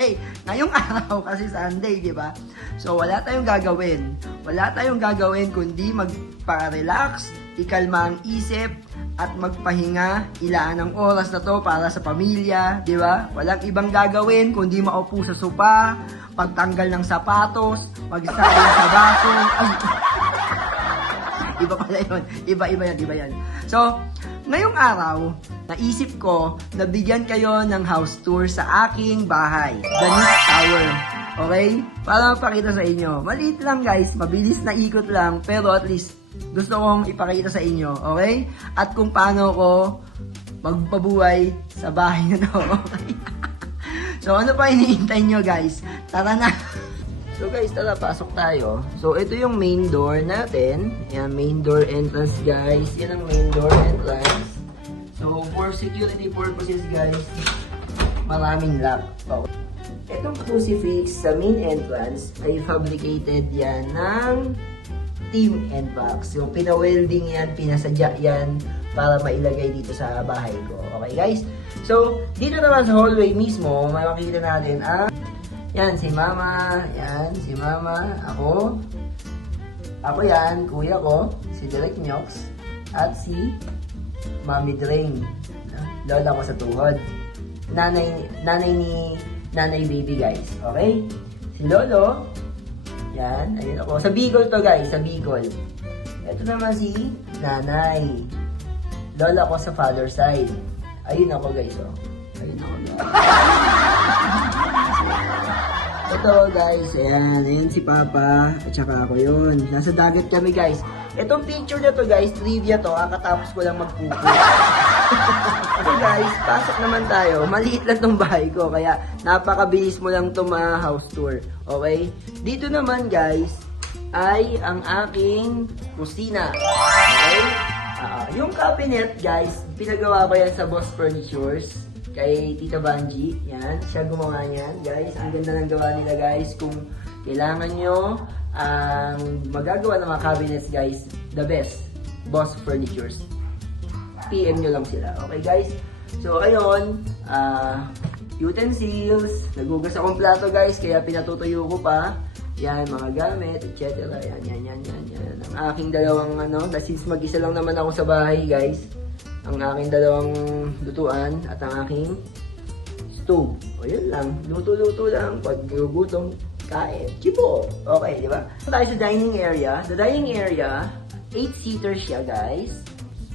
Okay, ngayong araw kasi Sunday, di ba? So, wala tayong gagawin. Wala tayong gagawin kundi magpa-relax, ikalma ang isip, at magpahinga. Ilaan ang oras na to para sa pamilya, di ba? Walang ibang gagawin kundi maupo sa sopa, pagtanggal ng sapatos, magsaing sa baso. Ay, iba pala yun. Iba yan. So, ngayong araw, naisip ko na bigyan kayo ng house tour sa aking bahay, the Nick Tower. Okay? Para mapakita sa inyo. Maliit lang guys, mabilis na ikot lang, pero at least gusto kong ipakita sa inyo. Okay? At kung paano ko magpabuhay sa bahay na to. Okay? So, ano pa iniintay nyo guys? Tara na! So guys, tara, pasok tayo. So, ito yung main door natin. Yan, main door entrance guys. Yan ang main door entrance. So, for security purposes guys, maraming lock. Oh. Itong crucifix sa main entrance ay fabricated yan ng Team NBOX. So, pina-welding yan, pinasadya yan para mailagay dito sa bahay ko. Okay guys? So, dito naman sa hallway mismo, makikita natin ang yan, si Mama. Yan, si Mama. Ako. Ako yan, kuya ko. Si Direk Nyox. At si Mami Drain. Lola ko sa tuhod. Nanay baby guys. Okay? Si Lolo. Yan, ayun ako. Sa Bicol to guys, sa Bicol. Ito naman si Nanay. Lola ko sa father side. Ayun ako guys, oh. Ayun ako guys. Ito guys, ayan, ayan si Papa, at saka ako yun. Nasa dagat kami guys. Itong picture na to guys, trivia to, kakatapos ko lang magpupo. So guys, pasok naman tayo. Maliit lang tong bahay ko, kaya napakabilis mo lang itong house tour. Okay? Dito naman guys, ay ang aking kusina. Okay? Yung cabinet guys, pinagawa ko yan sa Boss Furnitures. Kay Tita Banji, yan, siya gumawa niyan, guys. Ang ganda ng gawa nila, guys. Kung kailangan nyo magagawa ng mga cabinets, guys, the best, Boss Furnitures. PM nyo lang sila, okay, guys? So, ayun, utensils, nagugas akong plato, guys, kaya pinatutuyo ko pa. Yan, mga gamit, etc. Yan. Ang aking dalawang, since mag-isa lang naman ako sa bahay, guys. Ang aking dalawang lutuan at ang aking stove. O yun lang, luto-luto lang. Pag gugutom, kain. Chipo! Okay, di ba? Tayo sa dining area. The dining area, 8-seater siya guys.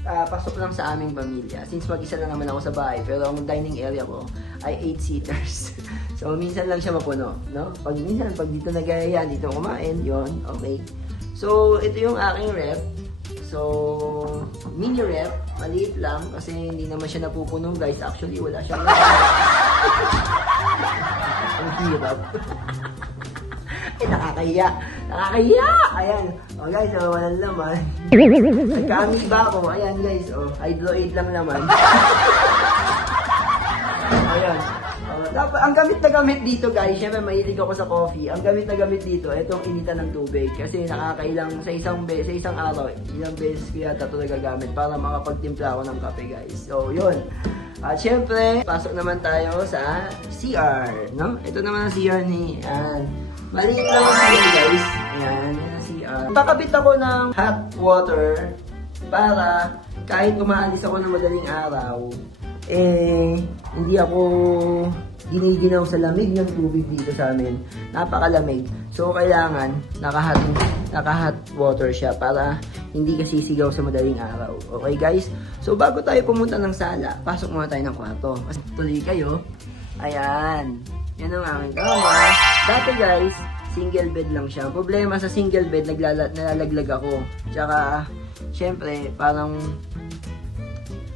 Pasok lang sa aming pamilya. Since mag-isa lang naman ako sa bahay, pero ang dining area ko ay 8-seaters. So, minsan lang siya mapuno. No? Pag dito nagayaan, dito kumain, yon okay. So, ito yung aking ref. So, mini ref, maliit lang kasi hindi naman siya napupuno guys. Actually, wala siyang ang hirap. Ay, nakakahiya. Ayan. O guys, walang laman. Nagkamis ba ako? Ayan guys, Hydro 8 lang naman. Ayan. Ang gamit na gamit dito guys, syempre mahilig ako sa coffee. Ang gamit na gamit dito, itong initan ng tubig. Kasi nakakailang sa isang araw, ilang beses ko yata ito nagagamit para makapagtimpla ako ng kape guys. So yun. At syempre, pasok naman tayo sa CR. No? Ito naman ang CR ni maliit lang ang CR guys. Ayan, yan ang CR. Pakabit ako ng hot water para kahit umaalis ako ng madaling araw, hindi ako giniginaw sa lamig ng tubig dito sa amin. Napakalamig. So, kailangan naka-hot water siya para hindi kasi sigaw sa madaling araw. Okay, guys? So, bago tayo pumunta ng sala, pasok muna tayo ng kwarto. Tuloy kayo. Ayan. Yan ang aming kama. Dati, guys, single bed lang siya. Problema sa single bed, nalalaglag ako. Tsaka, syempre, parang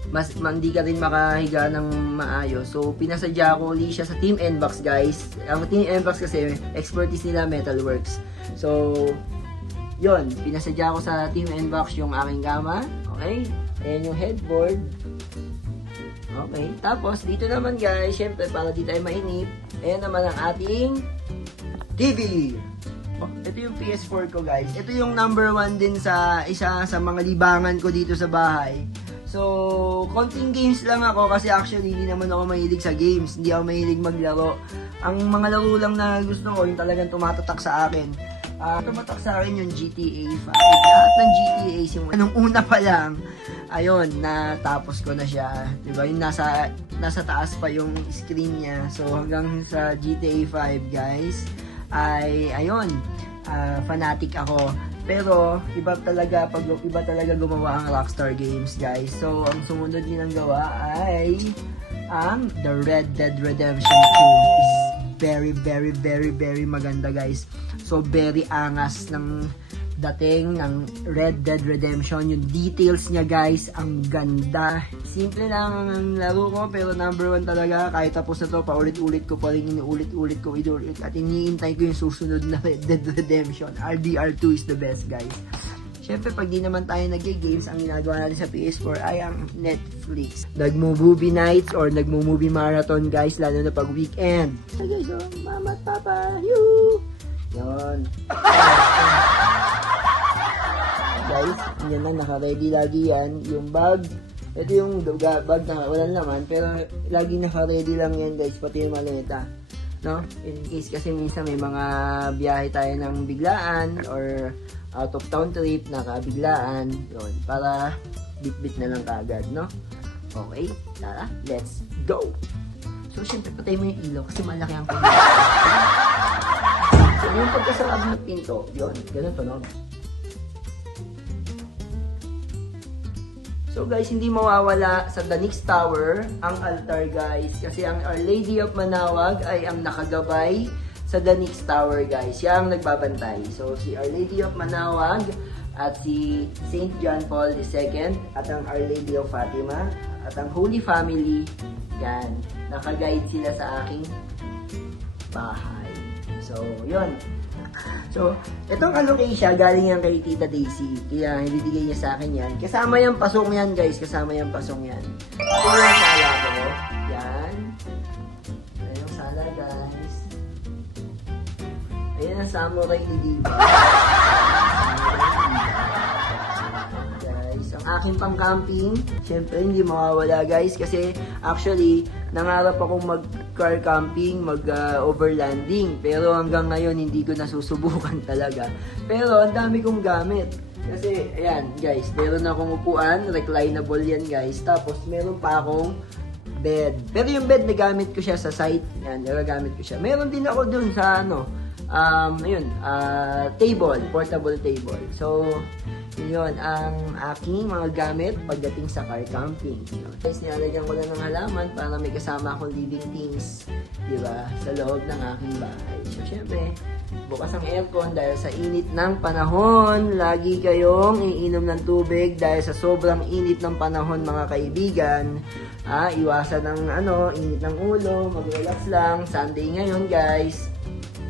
hindi ka rin makahiga ng maayos. So, pinasadya ko ulit siya sa Team NBOX, guys. Ang Team NBOX kasi, expertise nila Metalworks. So, yun. Pinasadya ko sa Team NBOX yung aking kama. Okay? Ayan yung headboard. Okay. Tapos, dito naman, guys, syempre, para di tayo mainip, ayan naman ang ating TV. Ito yung PS4 ko, guys. Ito yung number 1 din sa isa sa mga libangan ko dito sa bahay. So, konting games lang ako kasi actually hindi naman ako mahilig sa games. Hindi ako mahilig maglaro. Ang mga laro lang na gusto ko, yung talagang tumatatak sa akin. Tumatak sa akin yung GTA 5. Lahat ng GTA, nung una pa lang, ayun, natapos ko na siya. Diba? Yung nasa taas pa yung screen niya. So, hanggang sa GTA 5, guys, ay, ayun, fanatic ako. Pero, iba talaga gumawa ang Rockstar Games, guys. So, ang sumunod din ang gawa ay ang The Red Dead Redemption 2 is very, very, very, very maganda, guys. So, very angas ng dating ng Red Dead Redemption. Yung details niya, guys, ang ganda. Simple lang ang laro ko, pero number 1 talaga. Kahit tapos na to, paulit-ulit ko pa rin, inuulit-ulit ko, at iniintay ko yung susunod na Red Dead Redemption. RDR2 is the best, guys. Siyempre, pag di naman tayo nag-games, ang ginagawa natin sa PS4 ay ang Netflix. Nagmo-movie nights or nagmo-movie marathon, guys, lalo na pag weekend. Hey guys, oh, mama at papa, you! Yun. Guys, yan lang, naka-ready lagi yan. Yung bag, ito yung bag na walang laman, pero lagi naka-ready lang yan, guys, pati yung maleta. No? In case kasi minsan may mga biyahe tayo ng biglaan or out of town trip, nakabiglaan, yun, para bit-bit na lang kaagad, no? Okay, tara, let's go! So, syempre, patay mo yung ilaw kasi malaki ang pinto. So, yung pagkasarap ng pinto, yun, ganun to, no? So, guys, hindi mawawala sa The Nix Tower ang altar, guys, kasi ang Our Lady of Manaoag ay ang nakagabay sa The Nix Tower, guys. Siya ang nagbabantay. So, si Our Lady of Manaoag at si Saint John Paul II at ang Our Lady of Fatima at ang Holy Family, yan, nakaguide sila sa aking bahay. So, yun. So, itong allocation galing yan kay Tita Daisy. Kaya, ibibigay niya sa akin yan. Kasama yung pasong yan, guys. Kasama yung pasong yan. Ito yung sala ko. Yan. Ayan yung sala, guys. Ayan ang samurai ni Diva. Guys, ang aking pang-camping, syempre hindi mawawala, guys, kasi actually, nangarap akong mag-car camping, mag-overlanding, pero hanggang ngayon hindi ko nasusubukan talaga. Pero ang dami kong gamit. Kasi, ayan, guys, meron akong upuan, reclinable yan, guys. Tapos, meron pa akong bed. Pero yung bed, nagamit ko siya sa site. Yan, nagagamit ko siya. Meron din ako dun sa, table, portable table. So, yun ang aking mga gamit pagdating sa car camping. Guys, nilalagyan ko lang ng halaman para may kasama akong living things, diba, sa loob ng aking bahay. So, syempre, bukas ang aircon dahil sa init ng panahon. Lagi kayong iinom ng tubig dahil sa sobrang init ng panahon, mga kaibigan. Iwasan ng init ng ulo, mag-relax lang. Sunday ngayon, guys.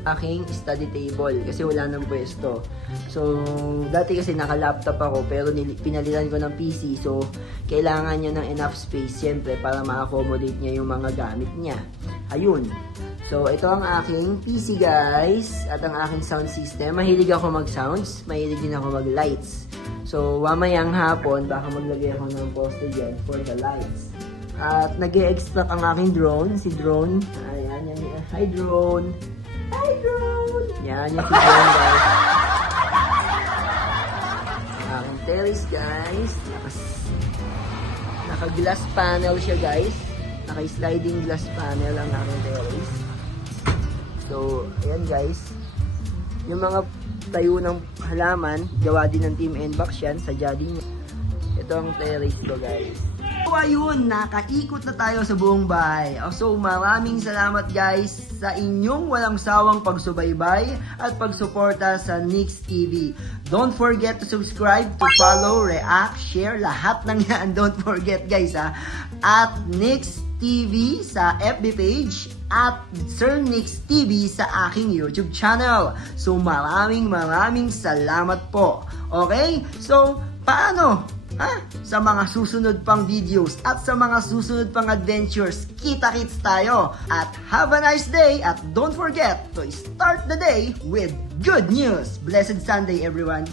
Aking study table kasi wala nang pwesto. So, dati kasi naka-laptop ako pero pinalitan ko ng PC. So, kailangan niya ng enough space siyempre para ma-accommodate niya yung mga gamit niya. Ayun. So, ito ang aking PC, guys, at ang aking sound system. Mahilig ako mag-sounds, mahilig din ako mag-lights. So, mamayang hapon, baka maglagay ako ng poster dyan for the lights. At nag-e-extract ang aking drone, si Drone. Ayan, yan. Hi, Drone! Hi, Drone! Yan, yung si Drone, guys. Aking terrace, guys. Naka-glass panel siya, guys. Naka-sliding glass panel ang aking terrace. So, ayan, guys. Yung mga tayo ng halaman, gawa din ng Team Nbox yan. Sadya din. Ito ang terrace ko, guys. So, ayun, nakaikot na tayo sa buong bahay. So, maraming salamat, guys, sa inyong walang sawang pagsubaybay at pagsuporta sa Nix TV. Don't forget to subscribe, to follow, react, share, lahat ng yan. Don't forget, guys, at Nix TV sa FB page at Sir Nix TV sa aking YouTube channel. So, maraming salamat po. Okay? So, paano? Sa mga susunod pang videos at sa mga susunod pang adventures, kita-kits tayo. At have a nice day at don't forget to start the day with good news. Blessed Sunday, everyone.